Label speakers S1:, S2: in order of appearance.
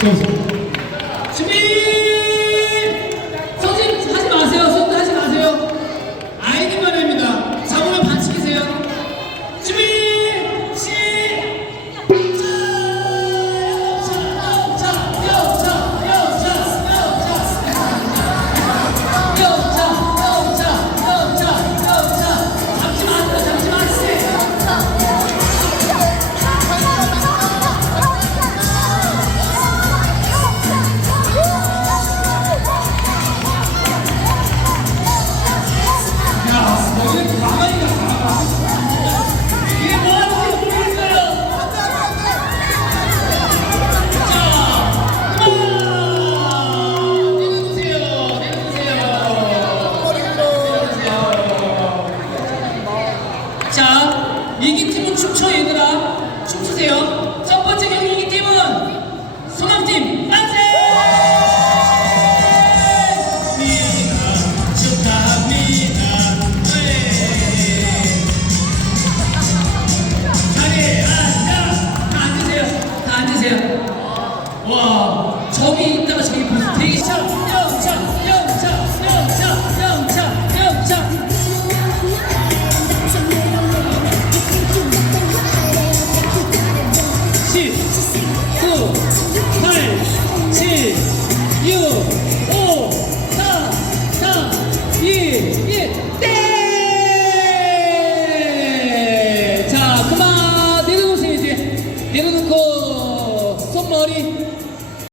S1: Thank you. 이기 팀은 춤춰 얘들아. 춤추세요. 해놓고 손머리